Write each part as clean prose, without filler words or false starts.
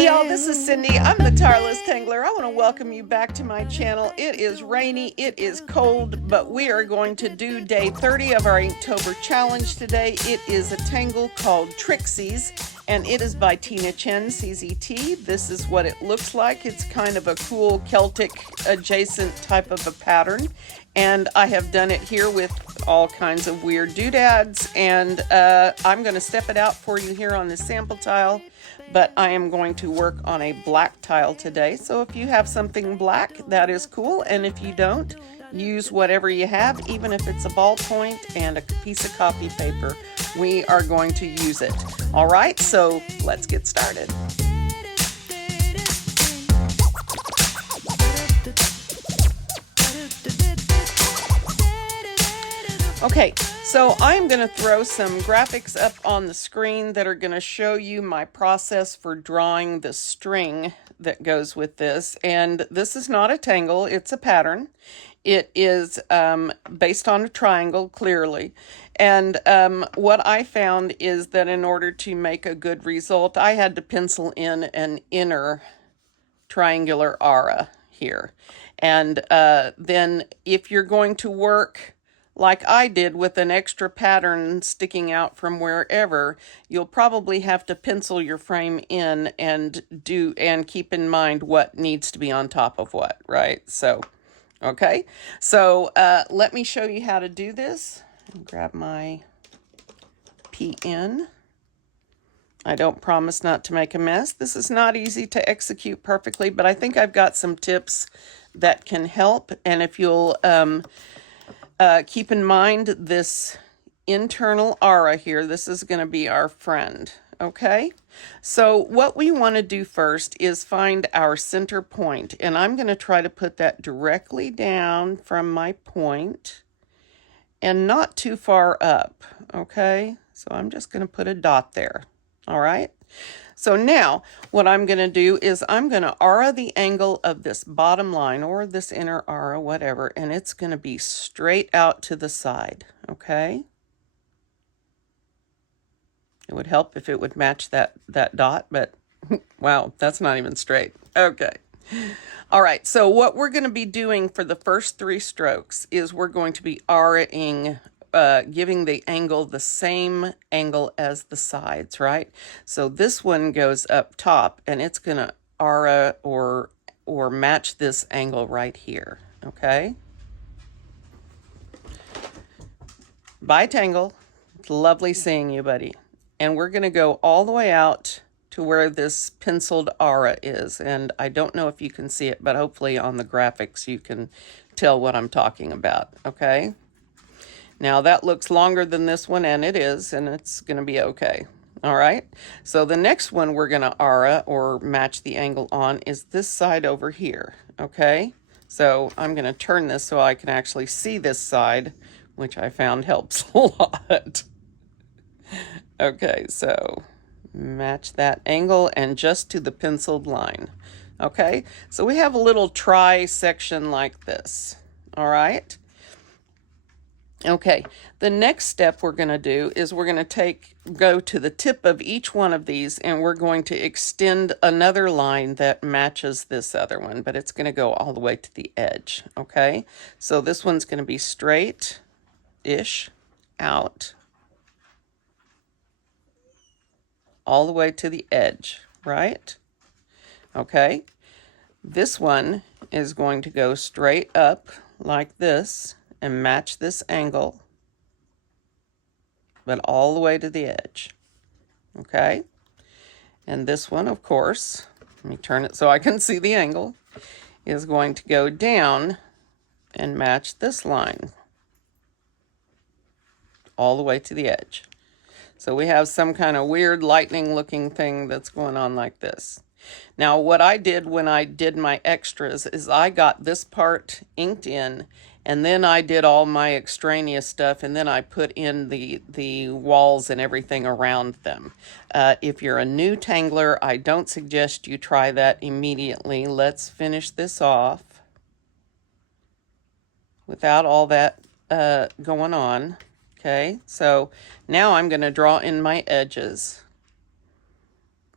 Hey y'all, this is Cyndee. I'm the Tireless Tangler. I want to welcome you back to my channel. It is rainy, it is cold, but we are going to do day 30 of our Inktober challenge today. It is a tangle called Trixyz, and it is by Tina Chen, CZT. This is what it looks like. It's kind of a cool Celtic adjacent type of a pattern, and I have done it here with all kinds of weird doodads, and I'm going to step it out for you here on this sample tile. But I am going to work on a black tile today. So if you have something black, that is cool. And if you don't, use whatever you have, even if it's a ballpoint and a piece of copy paper. We are going to use it. All right, so let's get started. Okay, so I'm going to throw some graphics up on the screen that are going to show you my process for drawing the string that goes with this. And this is not a tangle, it's a pattern. It is based on a triangle, clearly. And what I found is that in order to make a good result, I had to pencil in an inner triangular aura here. And then if you're going to work like I did with an extra pattern sticking out from wherever, you'll probably have to pencil your frame in and keep in mind what needs to be on top of what, right? So, okay. So let me show you how to do this. Grab my pen. I don't promise not to make a mess. This is not easy to execute perfectly, but I think I've got some tips that can help. And if you'll keep in mind this internal aura here. This is going to be our friend, okay? So what we want to do first is find our center point, and I'm going to try to put that directly down from my point and not too far up, okay? So I'm just going to put a dot there, all right? So now what I'm going to do is I'm going to aura the angle of this bottom line or this inner aura, whatever, and it's going to be straight out to the side, okay? It would help if it would match that dot, but wow, that's not even straight. Okay. All right, so what we're going to be doing for the first 3 strokes is we're going to be auraing, giving the angle the same angle as the sides, right? So this one goes up top, and it's going to aura or match this angle right here, okay? Bye, Tangle. It's lovely seeing you, buddy. And we're going to go all the way out to where this penciled aura is. And I don't know if you can see it, but hopefully on the graphics you can tell what I'm talking about, okay? Now that looks longer than this one, and it is, and it's going to be okay. All right, so the next one we're going to aura or match the angle on is this side over here, okay? So I'm going to turn this so I can actually see this side, which I found helps a lot. Okay, so match that angle and just to the penciled line. Okay, so we have a little try section like this, all right? Okay, the next step we're going to do is we're going to go to the tip of each one of these, and we're going to extend another line that matches this other one, but it's going to go all the way to the edge, okay? So this one's going to be straight-ish out all the way to the edge, right? Okay, this one is going to go straight up like this and match this angle, but all the way to the edge, okay? And this one, of course, let me turn it so I can see the angle, is going to go down and match this line all the way to the edge. So we have some kind of weird lightning looking thing that's going on like this. Now what I did when I did my extras is I got this part inked in, and then I did all my extraneous stuff, and then I put in the walls and everything around them. If you're a new tangler, I don't suggest you try that immediately. Let's finish this off without all that going on. Okay, so now I'm going to draw in my edges.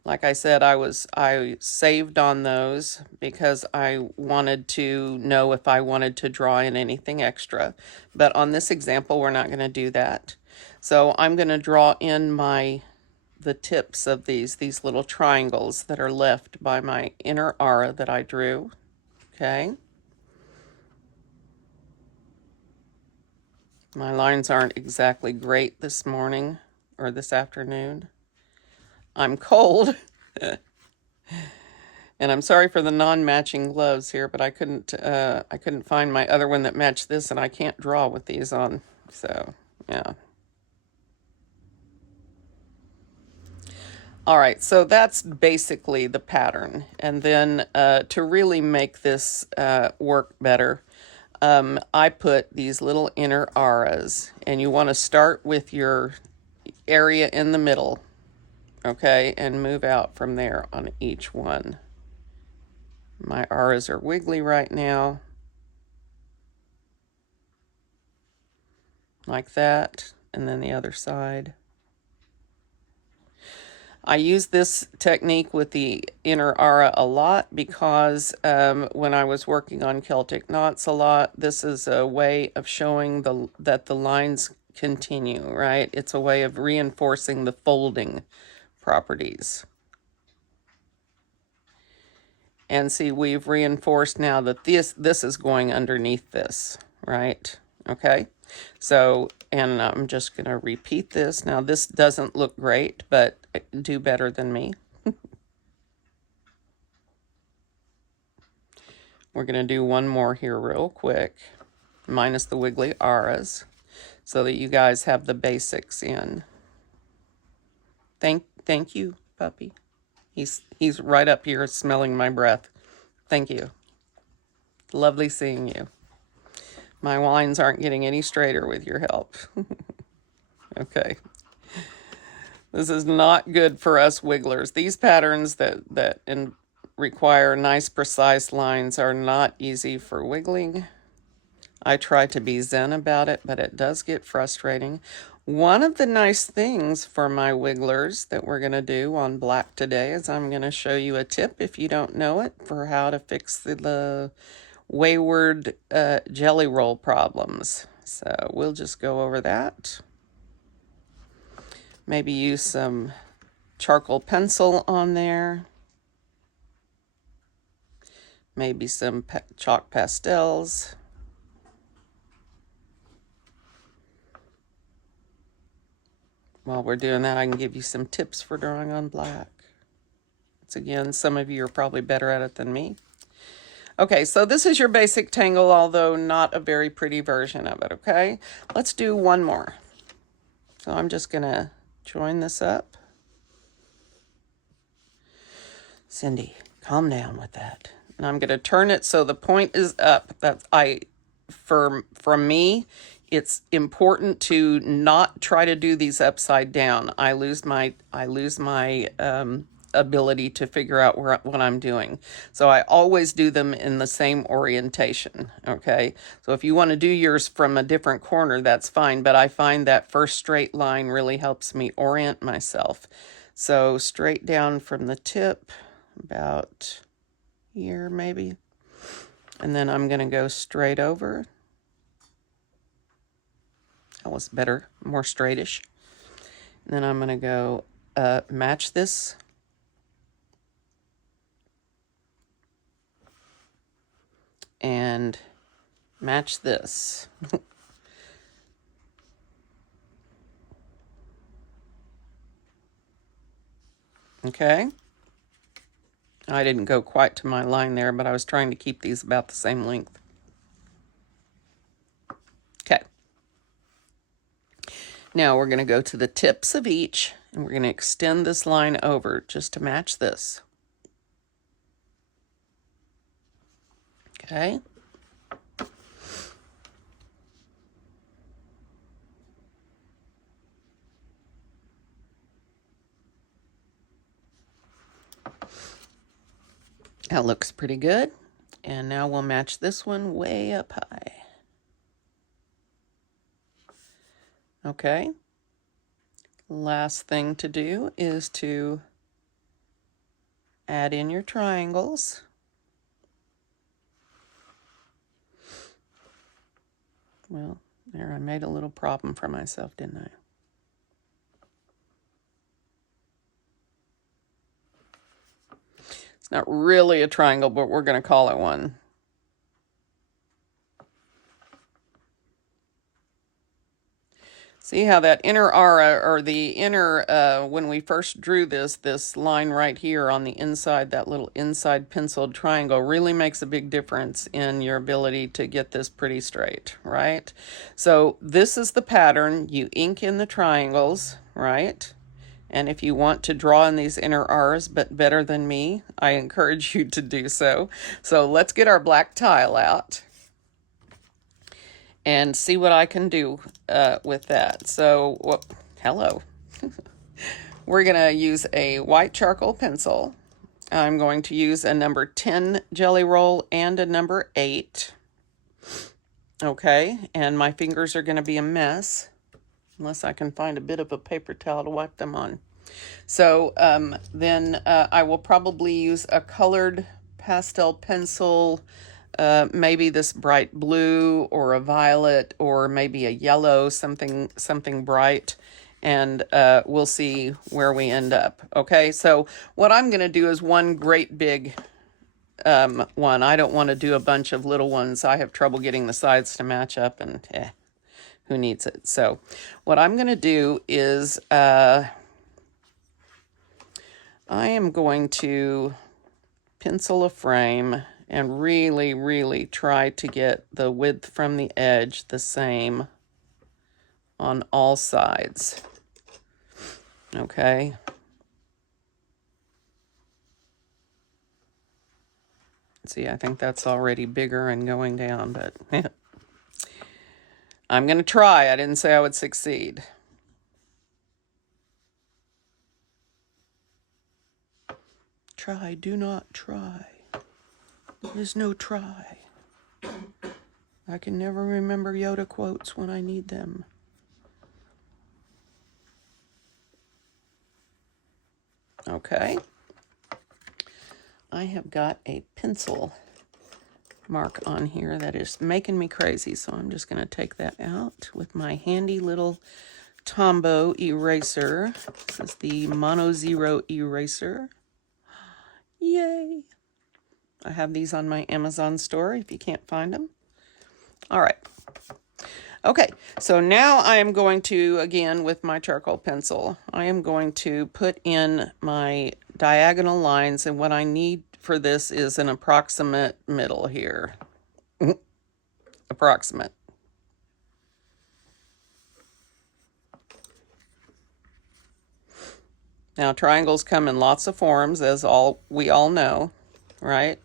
Like I said, I saved on those because I wanted to know if I wanted to draw in anything extra. But on this example, we're not going to do that. So I'm going to draw in the tips of these little triangles that are left by my inner aura that I drew. Okay. My lines aren't exactly great this morning or this afternoon. I'm cold. And I'm sorry for the non-matching gloves here, but I couldn't find my other one that matched this, and I can't draw with these on. So, yeah. All right, so that's basically the pattern. And then to really make this work better, I put these little inner auras, and you want to start with your area in the middle, okay, and move out from there on each one. My auras are wiggly right now, like that, and then the other side. I use this technique with the inner aura a lot because when I was working on Celtic knots a lot, this is a way of showing that the lines continue, right? It's a way of reinforcing the folding properties. And see, we've reinforced now that this is going underneath this, right? Okay, so, and I'm just going to repeat this. Now, this doesn't look great, but do better than me. We're going to do one more here real quick, minus the wiggly auras, so that you guys have the basics in. Thank you, puppy. He's right up here smelling my breath. Thank you. Lovely seeing you. My lines aren't getting any straighter with your help. Okay. This is not good for us wigglers. These patterns that require nice, precise lines are not easy for wiggling. I try to be zen about it, but it does get frustrating. One of the nice things for my wigglers that we're going to do on black today is I'm going to show you a tip, if you don't know it, for how to fix the wayward jelly roll problems. So we'll just go over that. Maybe use some charcoal pencil on there. Maybe some chalk pastels. While we're doing that, I can give you some tips for drawing on black. It's again, some of you are probably better at it than me. Okay, so this is your basic tangle, although not a very pretty version of it, okay? Let's do one more. So I'm just going to join this up. Cyndee, calm down with that. And I'm going to turn it so the point is up. From me, it's important to not try to do these upside down. I lose my ability to figure out what I'm doing. So I always do them in the same orientation, okay? So if you want to do yours from a different corner, that's fine, but I find that first straight line really helps me orient myself. So straight down from the tip, about here maybe, and then I'm going to go straight over. That was better, more straightish. And then I'm going to go match this. And match this. Okay. I didn't go quite to my line there, but I was trying to keep these about the same length. Okay. Now we're going to go to the tips of each, and we're going to extend this line over just to match this. Okay. That looks pretty good. And now we'll match this one way up high. Okay. Last thing to do is to Add in your triangles. Well, there, I made a little problem for myself, didn't I? It's not really a triangle, but we're going to call it one. See how that inner aura, or the inner, when we first drew this line right here on the inside, that little inside penciled triangle, really makes a big difference in your ability to get this pretty straight, right? So this is the pattern. You ink in the triangles, right? And if you want to draw in these inner R's, but better than me, I encourage you to do so. So let's get our black tile out and see what I can do with that. So, hello. We're going to use a white charcoal pencil. I'm going to use a number 10 jelly roll and a number 8. Okay, and my fingers are going to be a mess, unless I can find a bit of a paper towel to wipe them on. So then I will probably use a colored pastel pencil, maybe this bright blue or a violet or maybe a yellow, something bright, and we'll see where we end up. Okay, so what I'm going to do is one great big one. I don't want to do a bunch of little ones. I have trouble getting the sides to match up, and who needs it? So what I'm going to do is I am going to pencil a frame and really, really try to get the width from the edge the same on all sides. Okay. See, I think that's already bigger and going down, but I'm going to try. I didn't say I would succeed. Try, do not try. There's no try. I can never remember Yoda quotes when I need them. Okay. I have got a pencil mark on here that is making me crazy, so I'm just going to take that out with my handy little Tombow eraser. This is the Mono Zero eraser. Yay! I have these on my Amazon store if you can't find them. All right. Okay, so now I am going to, again, with my charcoal pencil, I am going to put in my diagonal lines, and what I need for this is an approximate middle here. Approximate. Now, triangles come in lots of forms, as we all know, right?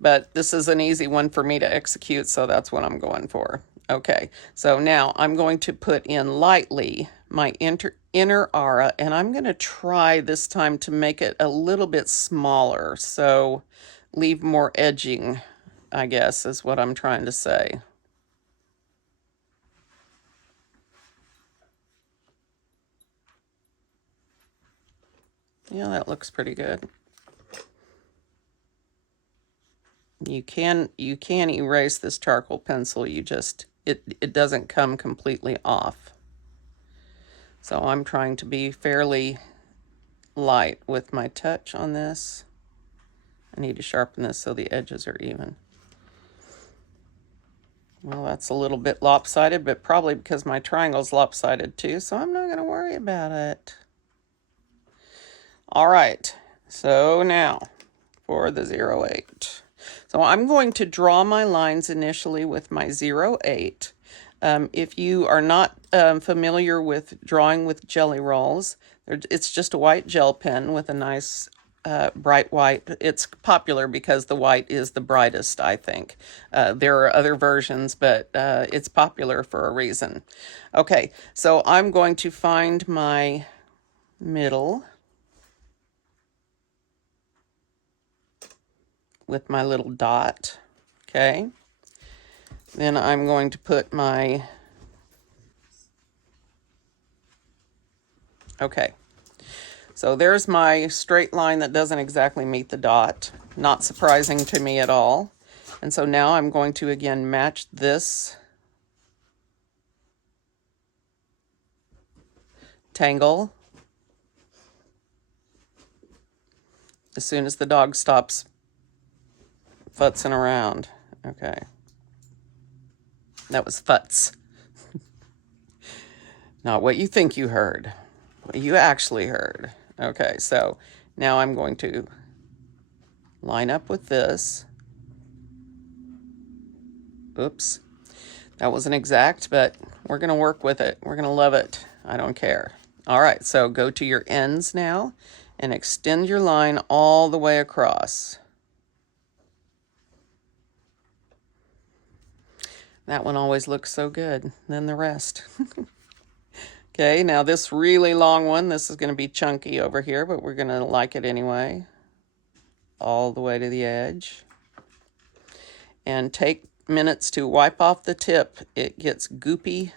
But this is an easy one for me to execute, so that's what I'm going for. Okay, so now I'm going to put in lightly my inner aura, and I'm going to try this time to make it a little bit smaller, so leave more edging, I guess, is what I'm trying to say. Yeah, that looks pretty good. You can erase this charcoal pencil. You just, it doesn't come completely off. So I'm trying to be fairly light with my touch on this. I need to sharpen this so the edges are even. Well, that's a little bit lopsided, but probably because my triangle's lopsided too, so I'm not going to worry about it. All right, so now for the 0.8. So I'm going to draw my lines initially with my 0.8. If you are not familiar with drawing with jelly rolls, it's just a white gel pen with a nice bright white. It's popular because the white is the brightest, I think. There are other versions, but it's popular for a reason. Okay, so I'm going to find my middle with my little dot, okay? Then I'm going to put my, okay. So there's my straight line that doesn't exactly meet the dot. Not surprising to me at all. And so now I'm going to again match this tangle as soon as the dog stops futzing around. Okay. That was futz. Not what you think you heard. What you actually heard. Okay, so now I'm going to line up with this. Oops. That wasn't exact, but we're going to work with it. We're going to love it. I don't care. All right, so go to your ends now and extend your line all the way across. That one always looks so good than the rest. Okay, now this really long one, this is going to be chunky over here, but we're going to like it anyway. All the way to the edge. And take minutes to wipe off the tip. It gets goopy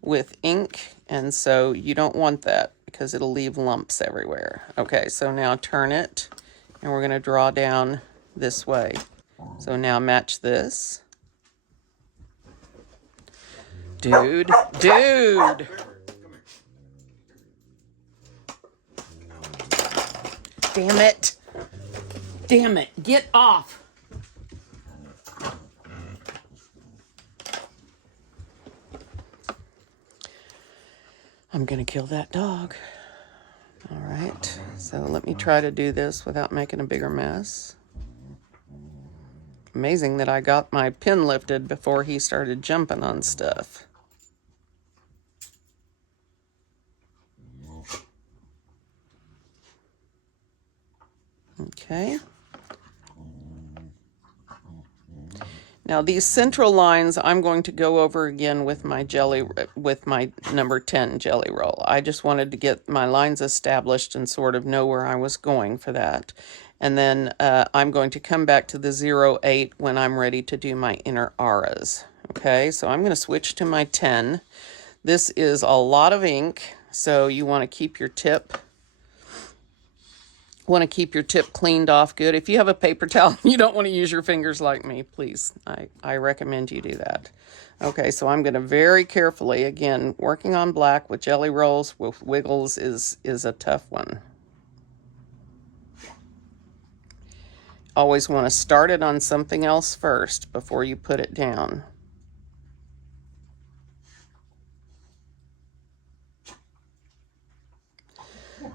with ink, and so you don't want that because it'll leave lumps everywhere. Okay, so now turn it, and we're going to draw down this way. So now match this. Dude. Damn it, get off. I'm gonna kill that dog. All right, so let me try to do this without making a bigger mess. Amazing that I got my pin lifted before he started jumping on stuff. Okay. Now these central lines I'm going to go over again with my number 10 jelly roll. I just wanted to get my lines established and sort of know where I was going for that. And then I'm going to come back to the 0.8 when I'm ready to do my inner auras. Okay, so I'm going to switch to my 10. This is a lot of ink, so you want to keep your tip cleaned off good. If you have a paper towel, you don't want to use your fingers like me, please. I recommend you do that. Okay, so I'm going to very carefully, again, working on black with jelly rolls, with wiggles is a tough one. Always want to start it on something else first before you put it down.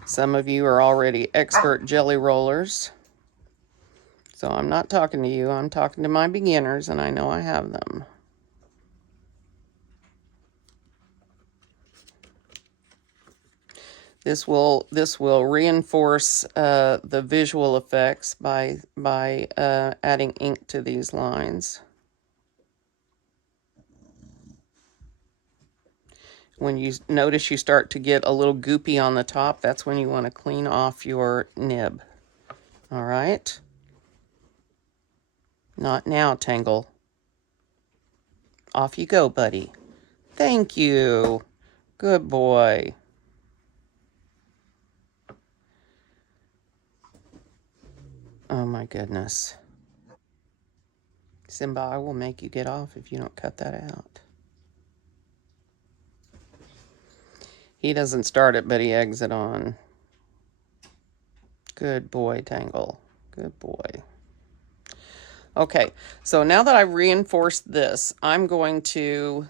Some of you are already expert jelly rollers. So I'm not talking to you, I'm talking to my beginners, and I know I have them. This will reinforce the visual effects by adding ink to these lines. When you notice you start to get a little goopy on the top, that's when you want to clean off your nib. All right? Not now, Tangle. Off you go, buddy. Thank you. Good boy. Oh my goodness. Simba, I will make you get off if you don't cut that out. He doesn't start it, but he eggs it on. Good boy, Tangle. Good boy. Okay, so now that I've reinforced this, I'm going to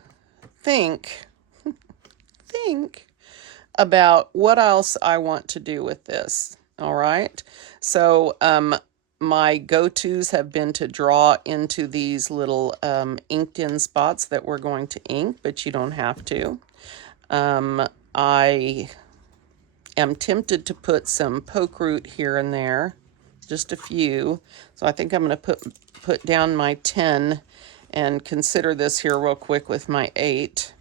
think about what else I want to do with this. All right, so my go-tos have been to draw into these little inked in spots that we're going to ink, but you don't have to. I am tempted to put some poke root here and there, just a few. So I think I'm going to put down my 10 and consider this here real quick with my 8.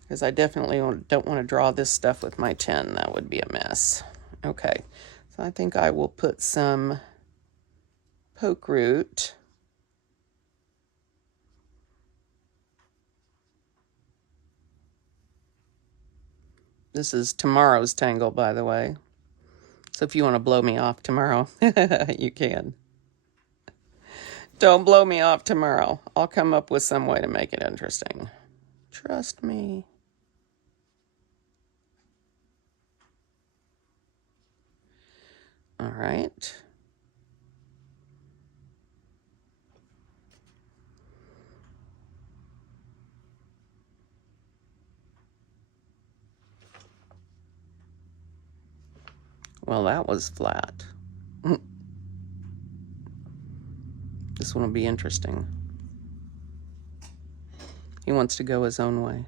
Because I definitely don't want to draw this stuff with my 10. That would be a mess. Okay, so I think I will put some poke root. This is tomorrow's tangle, by the way. So if you want to blow me off tomorrow, you can. Don't blow me off tomorrow. I'll come up with some way to make it interesting. Trust me. All right. Well, that was flat. This one will be interesting. He wants to go his own way.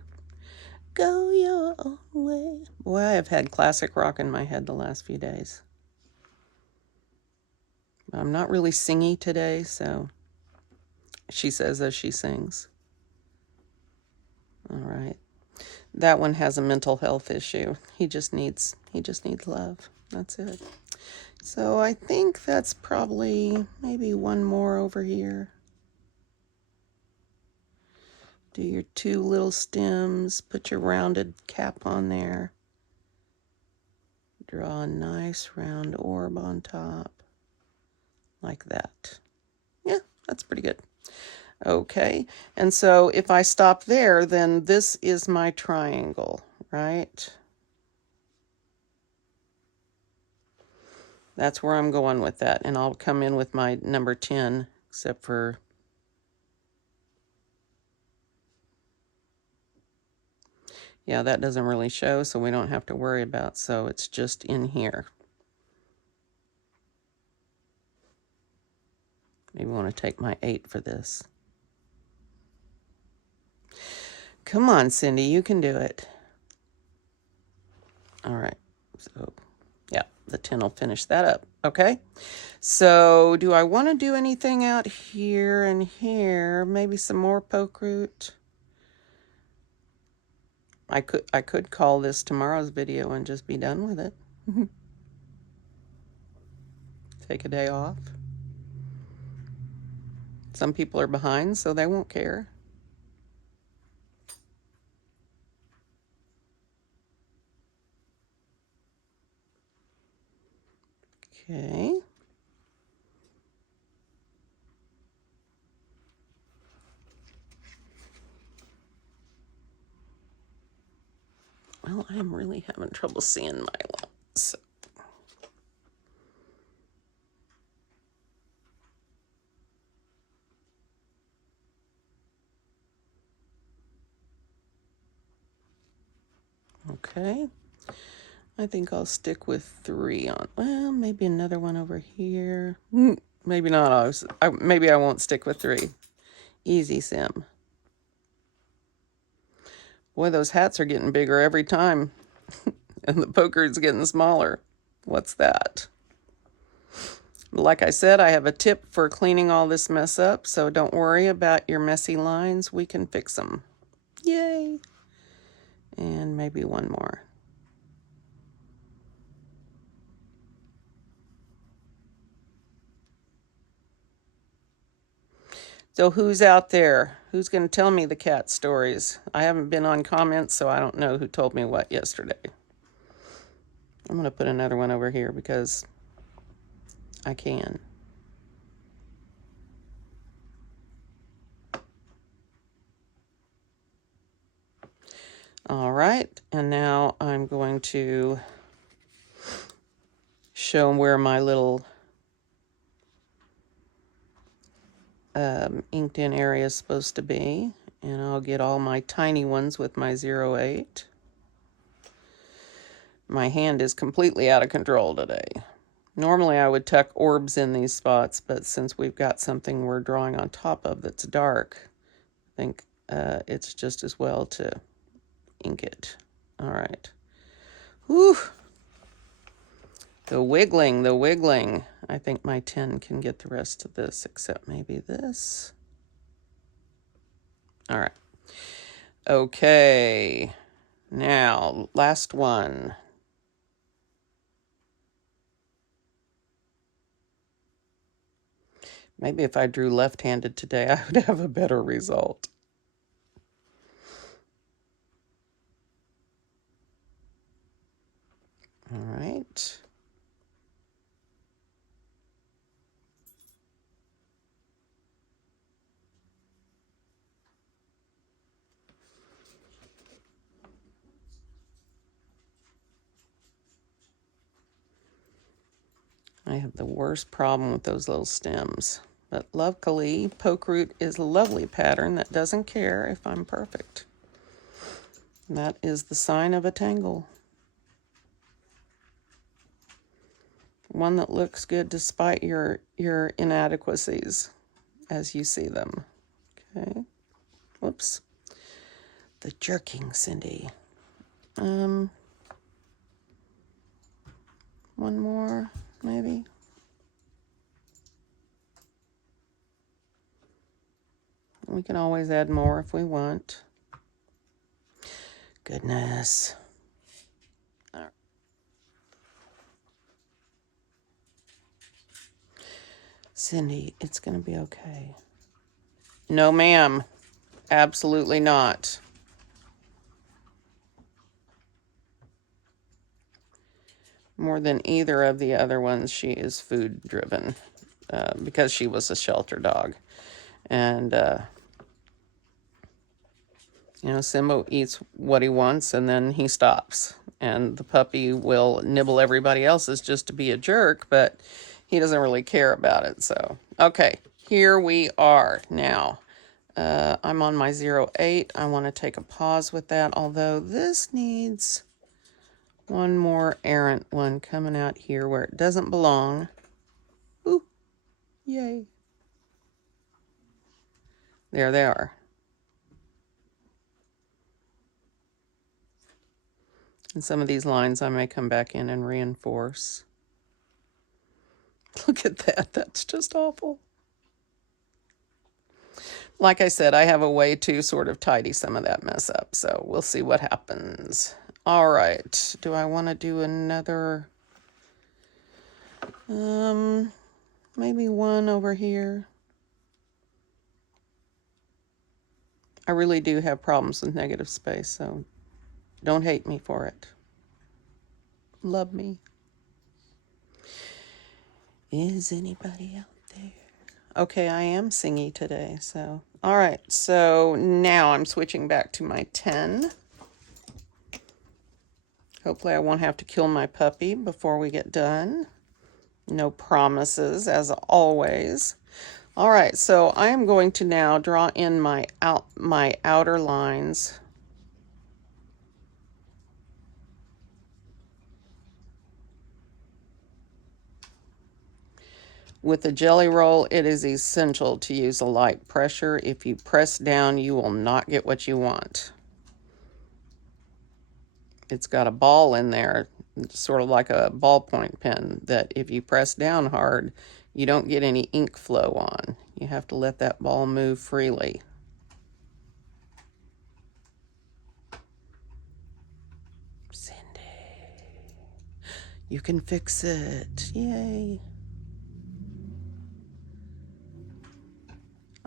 Go your own way. Boy, I have had classic rock in my head the last few days. I'm not really singy today, so she says as she sings. All right. That one has a mental health issue. He just needs love. That's it. So I think that's probably maybe one more over here. Do your two little stems, put your rounded cap on there. Draw a nice round orb on top, like that. Yeah, that's pretty good. Okay, and so if I stop there, then this is my triangle, right? That's where I'm going with that, and I'll come in with my number 10, except for yeah, that doesn't really show, so we don't have to worry about, so it's just in here. Maybe I want to take my 8 for this. Come on, Cyndee, you can do it. All right, so yeah, the 10 will finish that up. Okay, so do I want to do anything out here and here? Maybe some more poke root. I could call this tomorrow's video and just be done with it. Take a day off. Some people are behind, so they won't care. Okay. Well, I'm really having trouble seeing my lines. Okay. I think I'll stick with 3 on. Well, maybe another one over here. Maybe not. Maybe I won't stick with 3. Easy, Sim. Boy, those hats are getting bigger every time. And the poker's getting smaller. What's that? Like I said, I have a tip for cleaning all this mess up, so don't worry about your messy lines. We can fix them. Yay! And maybe one more. So who's out there? Who's going to tell me the cat stories? I haven't been on comments, so I don't know who told me what yesterday. I'm going to put another one over here because I can. All right, and now I'm going to show where my little inked in area is supposed to be, and I'll get all my tiny ones with my 0.8. My hand is completely out of control today. Normally I would tuck orbs in these spots, but since we've got something we're drawing on top of that's dark, I think it's just as well to ink it. All right. Whew. The wiggling, the wiggling. I think my 10 can get the rest of this, except maybe this. All right. Okay. Now, last one. Maybe if I drew left-handed today, I would have a better result. All right. I have the worst problem with those little stems. But luckily, poke root is a lovely pattern that doesn't care if I'm perfect. And that is the sign of a tangle. One that looks good despite your inadequacies as you see them. Okay. Whoops. The jerking, Cyndee. One more, maybe. We can always add more if we want. Goodness. All right. Cyndee, it's going to be okay. No, ma'am. Absolutely not. More than either of the other ones, she is food driven because she was a shelter dog. And, you know, Simbo eats what he wants and then he stops. And the puppy will nibble everybody else's just to be a jerk, but he doesn't really care about it. So, okay, here we are now. I'm on my 08. I want to take a pause with that, although this needs one more errant one coming out here where it doesn't belong. Ooh, yay. There they are. And some of these lines I may come back in and reinforce. Look at that. That's just awful. Like I said, I have a way to sort of tidy some of that mess up, so we'll see what happens. All right. Do I want to do another? Maybe one over here. I really do have problems with negative space, so don't hate me for it. Love me. Is anybody out there? Okay, I am singy today, so. All right, so now I'm switching back to my 10. Hopefully I won't have to kill my puppy before we get done. No promises, as always. All right, so I am going to now draw in my outer lines. With the jelly roll, it is essential to use a light pressure. If you press down, you will not get what you want. It's got a ball in there, sort of like a ballpoint pen, that if you press down hard, you don't get any ink flow on. You have to let that ball move freely. Cyndee, you can fix it. Yay.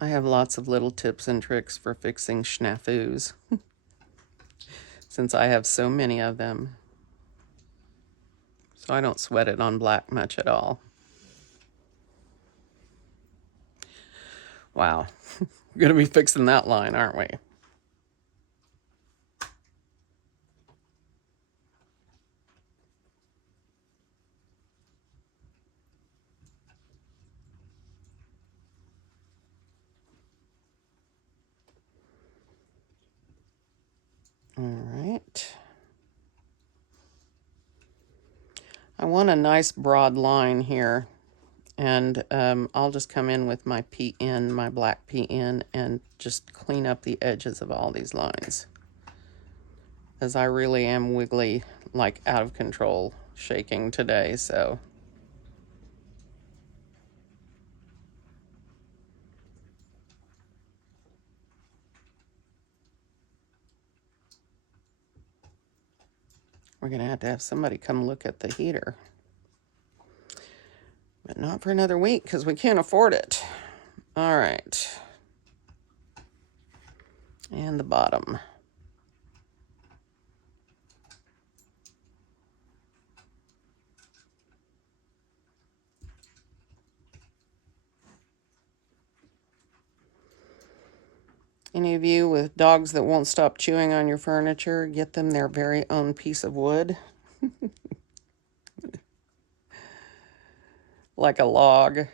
I have lots of little tips and tricks for fixing snafus, since I have so many of them. So I don't sweat it on black much at all. Wow, we're gonna be fixing that line, aren't we? All right. I want a nice broad line here, and I'll just come in with my PN, my black PN, and just clean up the edges of all these lines, as I really am wiggly, like out of control, shaking today, so. We're gonna have to have somebody come look at the heater. But not for another week, because we can't afford it. All right. And the bottom. Any of you with dogs that won't stop chewing on your furniture, get them their very own piece of wood. Like a log.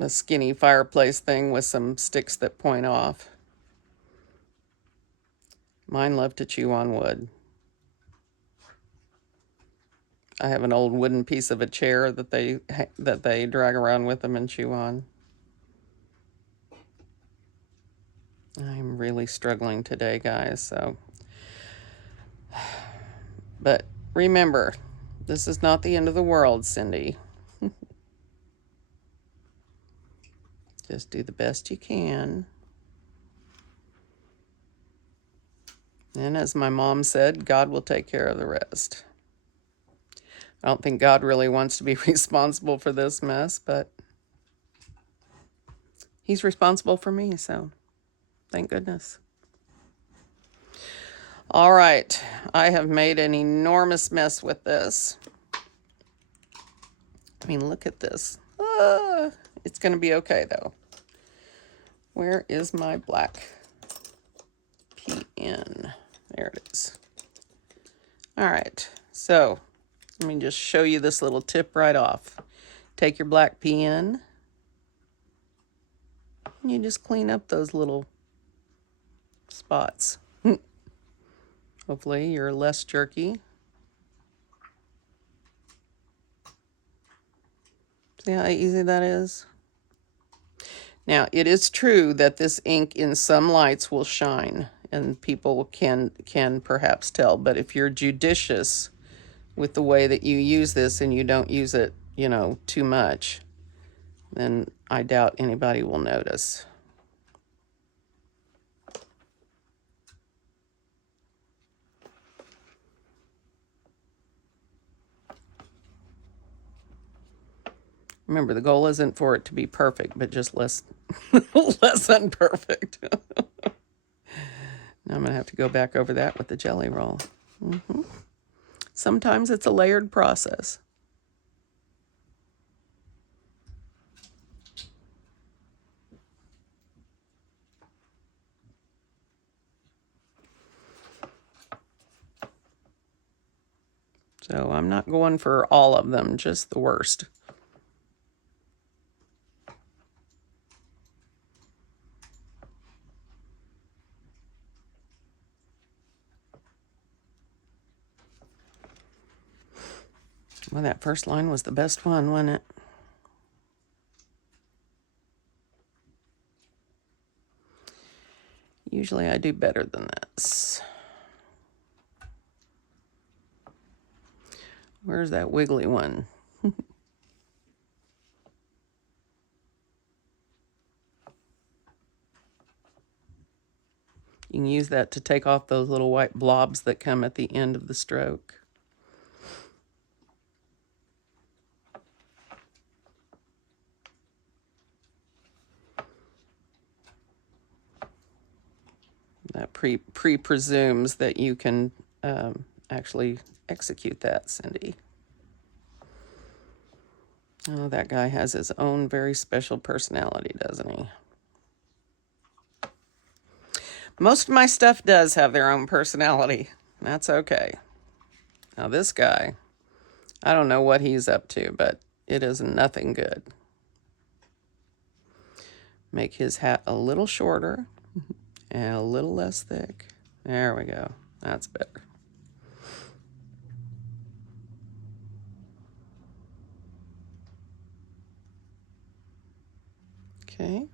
A skinny fireplace thing with some sticks that point off. Mine love to chew on wood. I have an old wooden piece of a chair that they drag around with them and chew on. I'm really struggling today, guys, so. But remember, this is not the end of the world, Cyndee. Just do the best you can. And as my mom said, God will take care of the rest. I don't think God really wants to be responsible for this mess, but he's responsible for me, so thank goodness. All right, I have made an enormous mess with this. I mean, look at this. It's going to be okay, though. Where is my black pen? There it is. All right, so let me just show you this little tip right off. Take your black pen, and you just clean up those little spots. Hopefully you're less jerky. See how easy that is? Now, it is true that this ink in some lights will shine, and people can perhaps tell, but if you're judicious with the way that you use this and you don't use it, you know, too much, then I doubt anybody will notice. Remember, the goal isn't for it to be perfect, but just less unperfect. Now I'm going to have to go back over that with the jelly roll. Sometimes it's a layered process. So I'm not going for all of them, just the worst. Well, that first line was the best one, wasn't it? Usually I do better than this. Where's that wiggly one? You can use that to take off those little white blobs that come at the end of the stroke. That presumes that you can actually execute that, Cyndee. Oh, that guy has his own very special personality, doesn't he? Most of my stuff does have their own personality. That's okay. Now this guy, I don't know what he's up to, but it is nothing good. Make his hat a little shorter and a little less thick. There we go. That's better. Okay.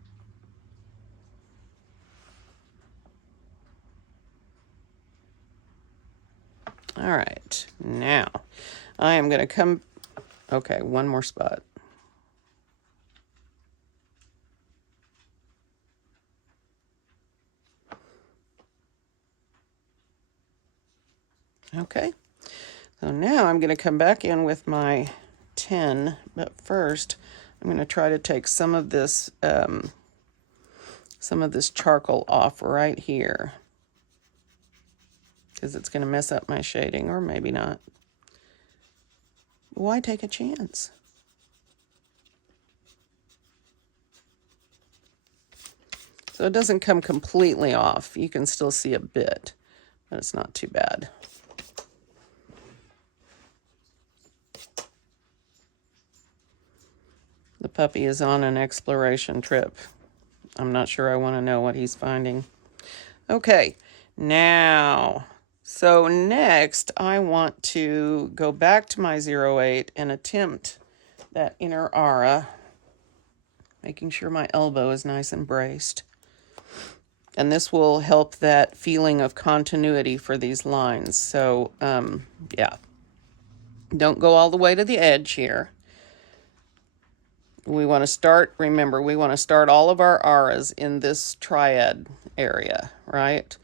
All right. Now, I am going to come... Okay, one more spot. Okay. So now I'm going to come back in with my 10, but first I'm going to try to take some of this charcoal off right here, because it's going to mess up my shading, or maybe not. Why take a chance? So it doesn't come completely off. You can still see a bit, but it's not too bad. The puppy is on an exploration trip. I'm not sure I want to know what he's finding. Okay, now, so next I want to go back to my 08 and attempt that inner aura, making sure my elbow is nice and braced. And this will help that feeling of continuity for these lines. So, yeah, don't go all the way to the edge here. We want to start, remember, we want to start all of our auras in this triad area, right?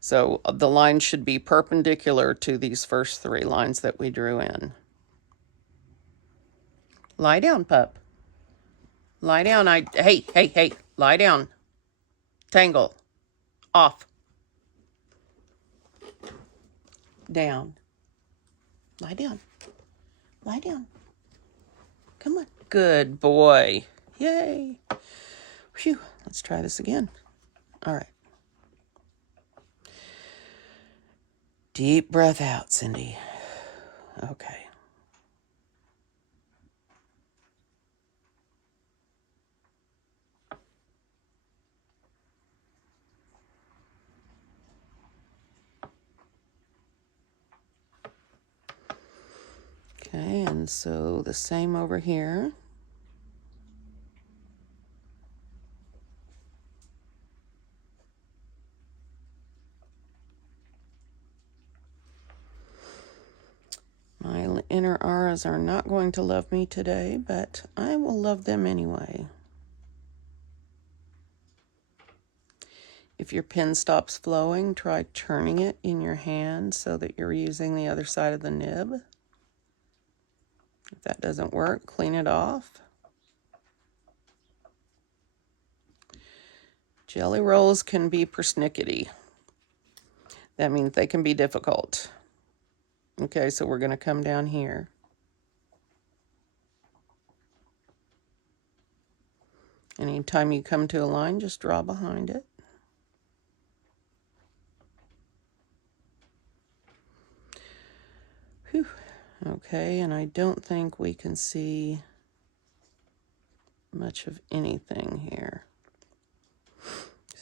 So the line should be perpendicular to these first 3 lines that we drew in. Lie down, pup. Lie down. Hey, lie down. Tangle. Off. Down. Lie down. Lie down. Come on. Good boy. Yay. Phew. Let's try this again. All right. Deep breath out, Cyndee. Okay. Okay, and so the same over here. My inner auras are not going to love me today, but I will love them anyway. If your pen stops flowing, try turning it in your hand so that you're using the other side of the nib. If that doesn't work, clean it off. Jelly rolls can be persnickety. That means they can be difficult. Okay, so we're going to come down here. Anytime you come to a line, just draw behind it. Whew. Okay, and I don't think we can see much of anything here.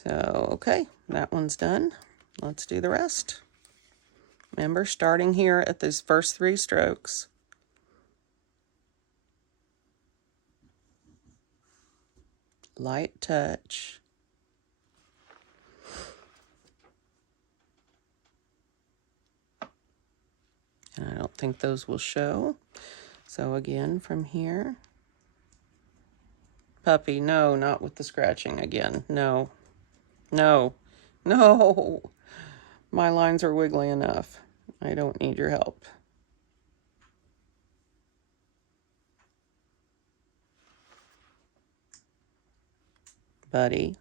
So, okay, that one's done. Let's do the rest. Remember, starting here at these first 3 strokes. Light touch. And I don't think those will show. So again, from here. Puppy, no, not with the scratching again. No, no, no. My lines are wiggly enough. I don't need your help. Buddy.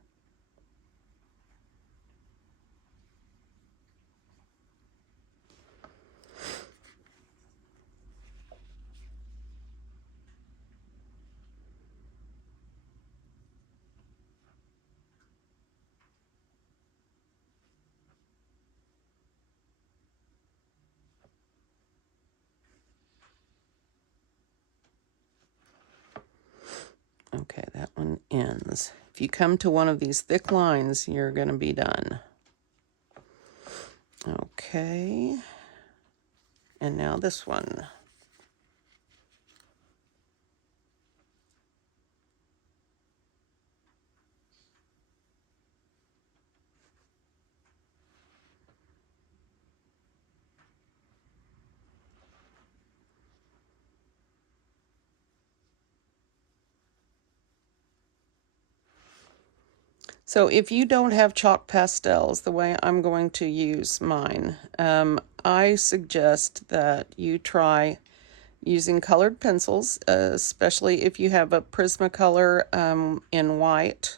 Okay, that one ends. If you come to one of these thick lines, you're going to be done. Okay. And now this one. So if you don't have chalk pastels the way I'm going to use mine, I suggest that you try using colored pencils, especially if you have a Prismacolor in white.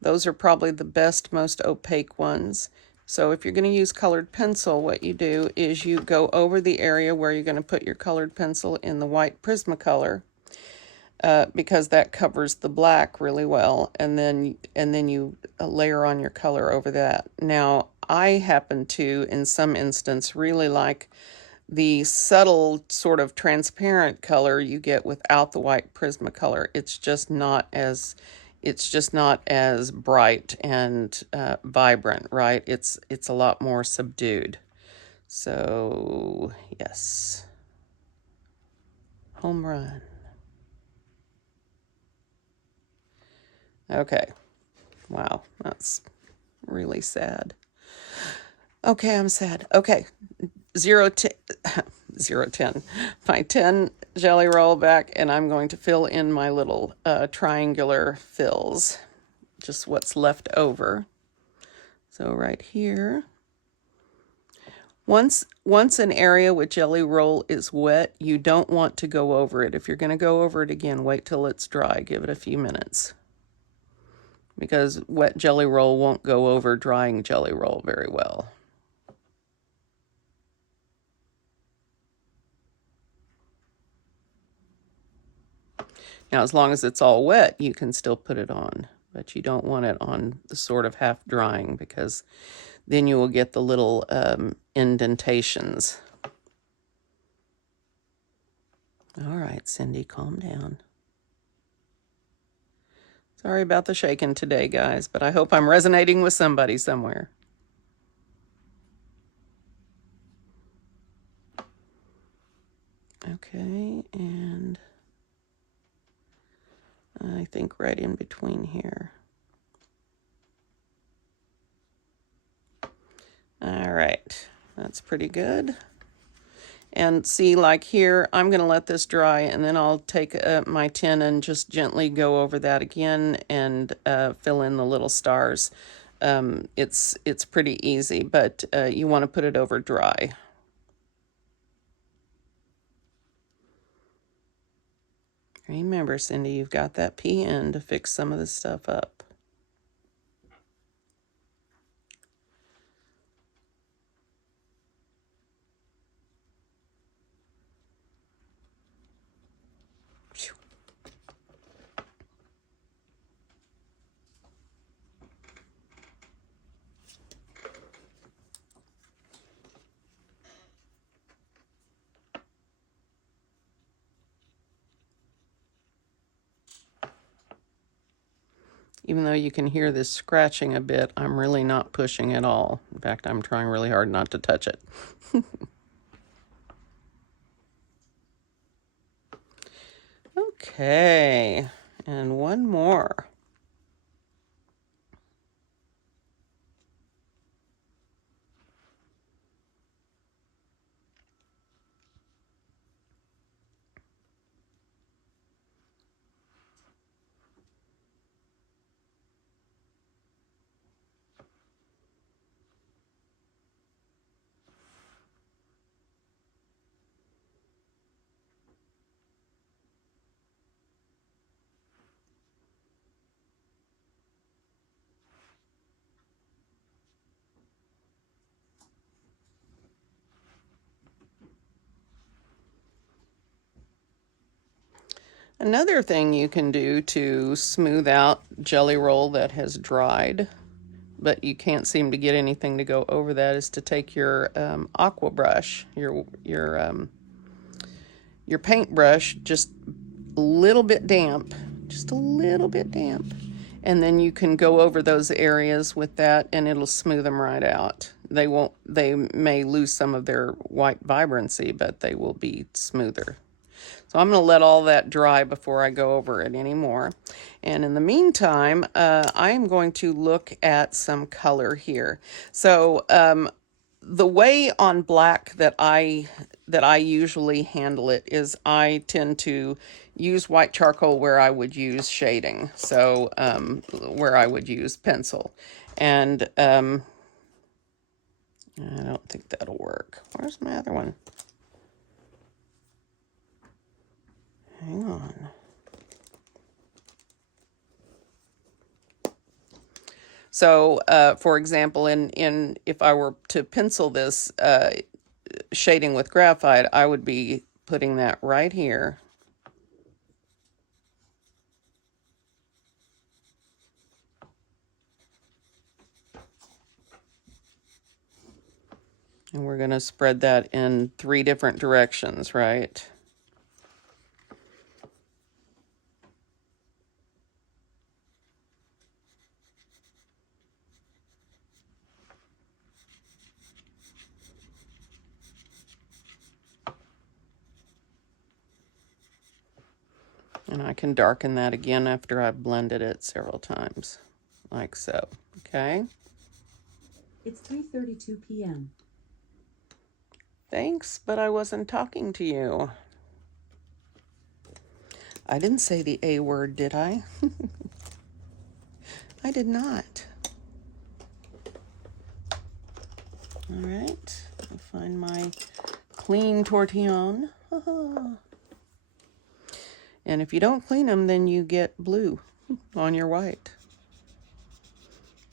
Those are probably the best, most opaque ones. So if you're going to use colored pencil, what you do is you go over the area where you're going to put your colored pencil in the white Prismacolor. because that covers the black really well, and then you layer on your color over that. Now, I happen to, in some instance, really like the subtle sort of transparent color you get without the white Prismacolor. It's just not as bright and vibrant, right? It's a lot more subdued. So, yes. Home run. Okay. Wow, that's really sad. Okay, I'm sad. Okay, 0 to 0 10. My 10 jelly roll back, and I'm going to fill in my little triangular fills, just what's left over. So right here. Once an area with jelly roll is wet, you don't want to go over it. If you're going to go over it again, wait till it's dry. Give it a few minutes, because wet jelly roll won't go over drying jelly roll very well. Now, as long as it's all wet, you can still put it on, but you don't want it on the sort of half drying, because then you will get the little indentations. All right, Cyndee, calm down. Sorry about the shaking today, guys, but I hope I'm resonating with somebody somewhere. Okay, and I think right in between here. All right, that's pretty good. And see, like here, I'm going to let this dry, and then I'll take my tin and just gently go over that again and fill in the little stars. It's pretty easy, but you want to put it over dry. Remember, Cyndee, you've got that PN to fix some of this stuff up. Even though you can hear this scratching a bit, I'm really not pushing at all. In fact, I'm trying really hard not to touch it. Okay, and one more. Another thing you can do to smooth out jelly roll that has dried, but you can't seem to get anything to go over that, is to take your aqua brush, your paintbrush, just a little bit damp, just a little bit damp, and then you can go over those areas with that, and it'll smooth them right out. They may lose some of their white vibrancy, but they will be smoother. So I'm going to let all that dry before I go over it anymore. And in the meantime, I am going to look at some color here. So the way on black that I usually handle it is I tend to use white charcoal where I would use shading. So where I would use pencil. And I don't think that'll work. Where's my other one? Hang on. So, for example, in if I were to pencil this shading with graphite, I would be putting that right here. And we're going to spread that in 3 different directions, right? And I can darken that again after I've blended it several times, like so, okay? It's 3:32 p.m. Thanks, but I wasn't talking to you. I didn't say the A word, did I? I did not. All right, I'll find my clean tortillon. And if you don't clean them, then you get blue on your white,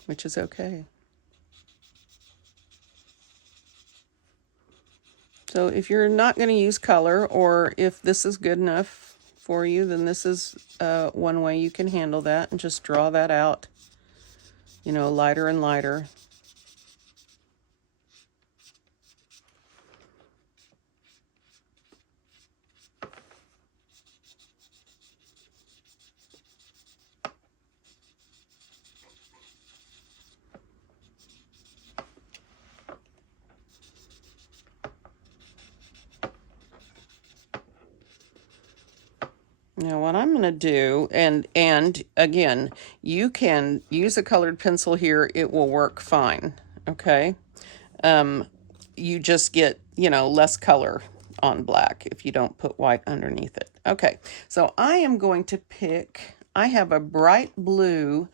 which is okay. So if you're not going to use color, or if this is good enough for you, then this is one way you can handle that, and just draw that out, you know, lighter and lighter. Now what I'm going to do, and again, you can use a colored pencil here. It will work fine, okay? You just get, you know, less color on black if you don't put white underneath it. Okay, so I am going to pick, I have a bright blue,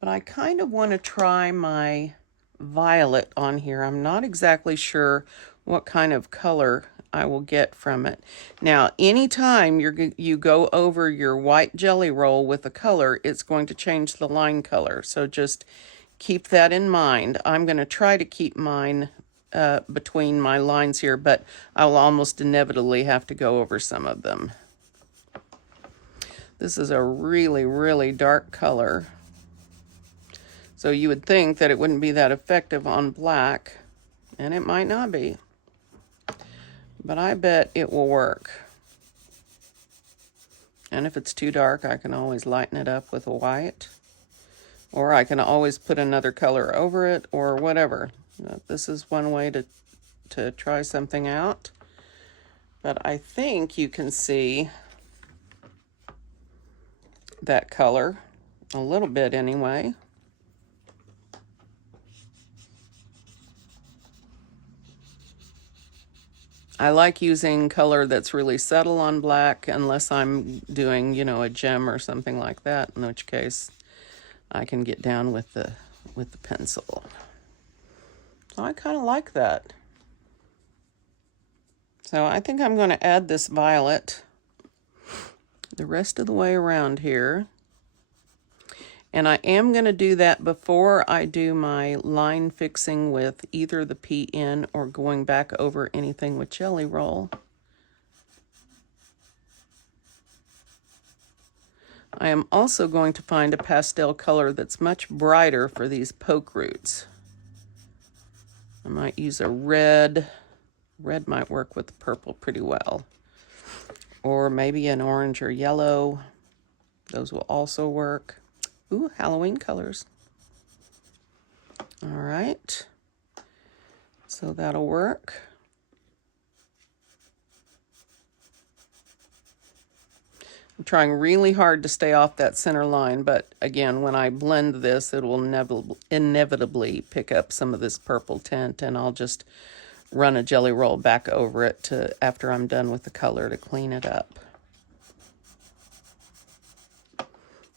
but I kind of want to try my violet on here. I'm not exactly sure what kind of color I will get from it. Now, anytime you go over your white jelly roll with a color, it's going to change the line color. So just keep that in mind. I'm going to try to keep mine between my lines here, but I'll almost inevitably have to go over some of them. This is a really, really dark color. So you would think that it wouldn't be that effective on black, and it might not be. But I bet it will work. And if it's too dark, I can always lighten it up with a white. Or I can always put another color over it, or whatever. This is one way to try something out. But I think you can see that color a little bit anyway. I like using color that's really subtle on black, unless I'm doing, you know, a gem or something like that, in which case I can get down with the pencil. So I kind of like that. So I think I'm going to add this violet the rest of the way around here. And I am going to do that before I do my line fixing with either the PN or going back over anything with jelly roll. I am also going to find a pastel color that's much brighter for these poke roots. I might use a red. Red might work with the purple pretty well. Or maybe an orange or yellow. Those will also work. Ooh, Halloween colors. All right. So that'll work. I'm trying really hard to stay off that center line, but again, when I blend this, it will inevitably pick up some of this purple tint, and I'll just run a jelly roll back over it after I'm done with the color to clean it up.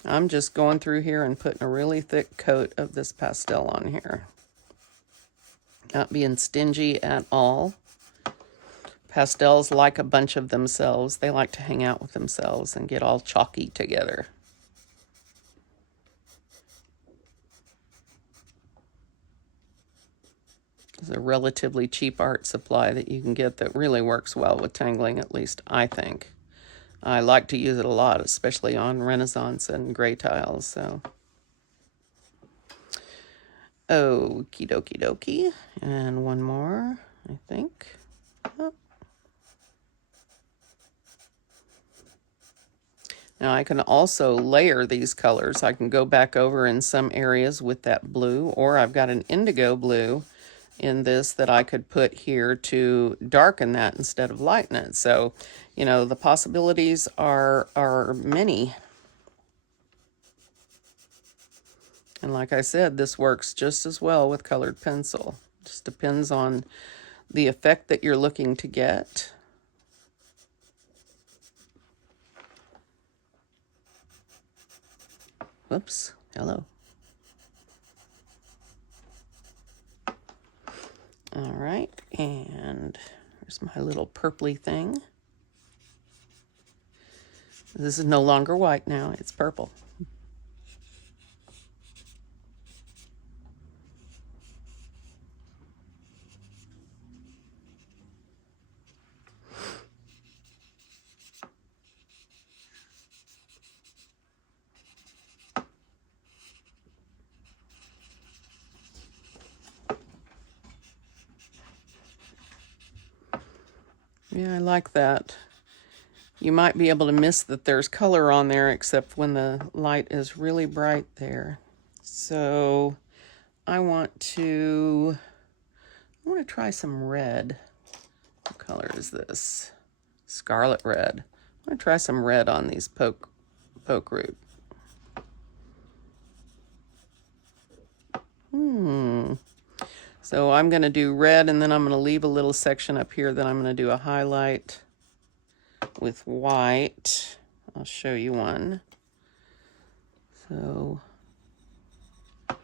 I'm just going through here and putting a really thick coat of this pastel on here. Not being stingy at all. Pastels like a bunch of themselves. They like to hang out with themselves and get all chalky together. It's a relatively cheap art supply that you can get that really works well with tangling, at least I think. I like to use it a lot, especially on Renaissance and gray tiles, so. Okie dokie dokie. And one more. I think. Oh. Now I can also layer these colors. I can go back over in some areas with that blue, or I've got an indigo blue in this that I could put here to darken that instead of lighten it. So, you know, the possibilities are many. And like I said, this works just as well with colored pencil. Just depends on the effect that you're looking to get. Whoops, hello. All right, and there's my little purpley thing. This is no longer white now, it's purple. Yeah, I like that. You might be able to miss that there's color on there, except when the light is really bright there. So I want to try some red. What color is this? Scarlet red. I'm going to try some red on these poke root. So I'm going to do red, and then I'm going to leave a little section up here that I'm going to do a highlight with white. I'll show you one. So I'll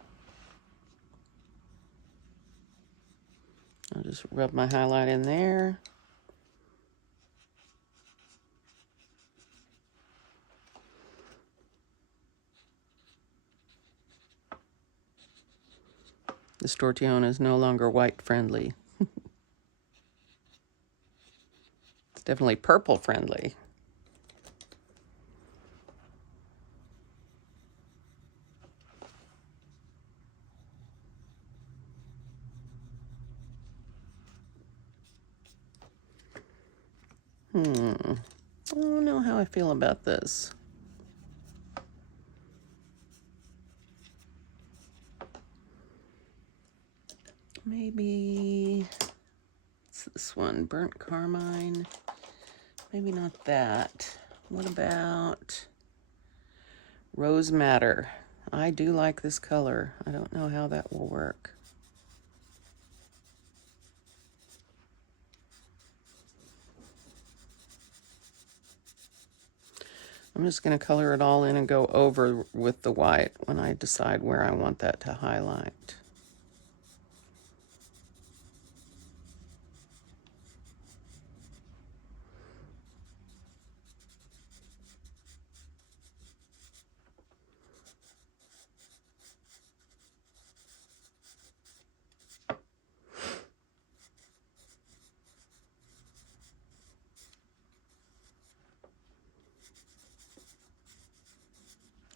just rub my highlight in there. This tortillon is no longer white friendly. It's definitely purple friendly. I don't know how I feel about this. Maybe it's this one, burnt carmine. Maybe not that. What about rose madder? I do like this color. I don't know how that will work. I'm just going to color it all in and go over with the white when I decide where I want that to highlight.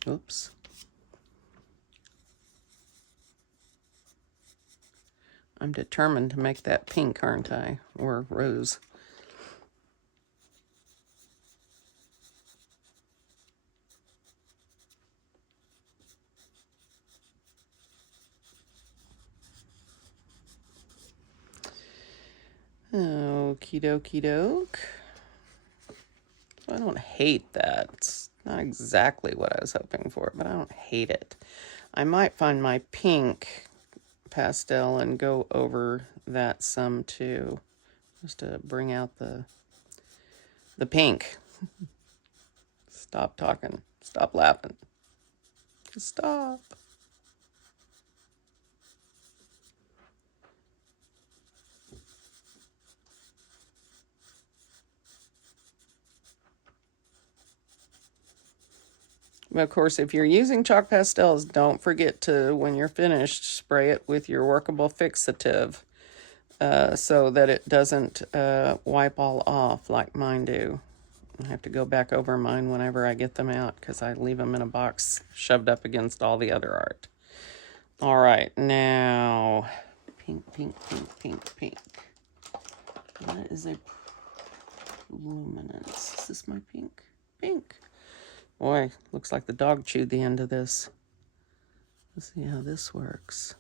Oops. I'm determined to make that pink, aren't I? Or rose. Okie dokie doke. I don't hate that. It's not exactly what I was hoping for, but I don't hate it. I might find my pink pastel and go over that some too, just to bring out the pink. Stop talking. Stop laughing. Stop. Of course, if you're using chalk pastels, don't forget to, when you're finished, spray it with your workable fixative so that it doesn't wipe all off like mine do. I have to go back over mine whenever I get them out because I leave them in a box shoved up against all the other art. All right, now pink, pink, pink, pink, pink. That is a luminance. Is this my pink? Pink. Boy, looks like the dog chewed the end of this. Let's see how this works.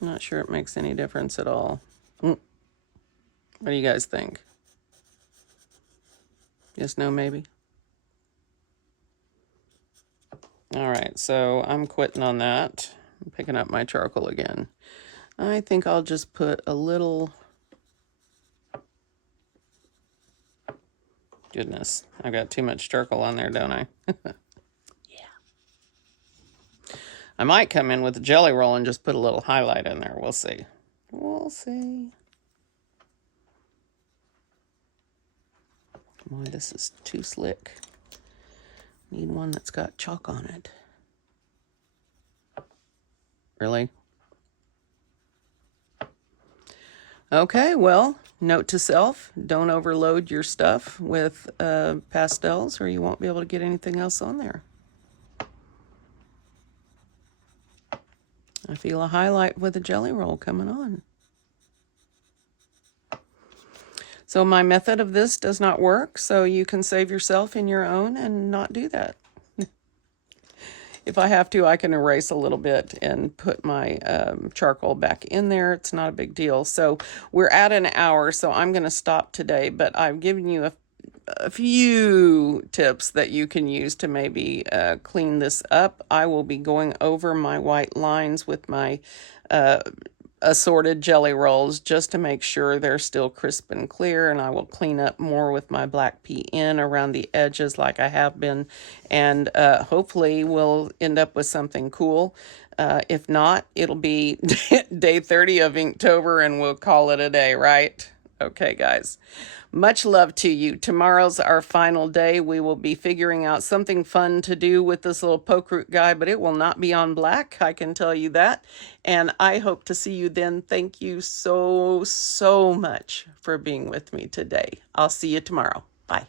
Not sure it makes any difference at all. What do you guys think? Yes, no, maybe? All right, so I'm quitting on that. I'm picking up my charcoal again. I think I'll just put a little... Goodness, I got too much charcoal on there, don't I? I might come in with a jelly roll and just put a little highlight in there. We'll see. We'll see. Boy, this is too slick. Need one that's got chalk on it. Really? Okay, well, note to self, don't overload your stuff with pastels or you won't be able to get anything else on there. I feel a highlight with a jelly roll coming on. So my method of this does not work, so you can save yourself in your own and not do that. If I have to, I can erase a little bit and put my charcoal back in there. It's not a big deal. So we're at an hour, so I'm going to stop today, but I've given you a few tips that you can use to maybe clean this up. I will be going over my white lines with my assorted jelly rolls just to make sure they're still crisp and clear, and I will clean up more with my black PN around the edges like I have been, and hopefully we'll end up with something cool. If not, it'll be day 30 of Inktober and we'll call it a day, right? Okay, guys. Much love to you. Tomorrow's our final day. We will be figuring out something fun to do with this little poke root guy, but it will not be on black, I can tell you that. And I hope to see you then. Thank you so much for being with me today. I'll see you tomorrow. Bye.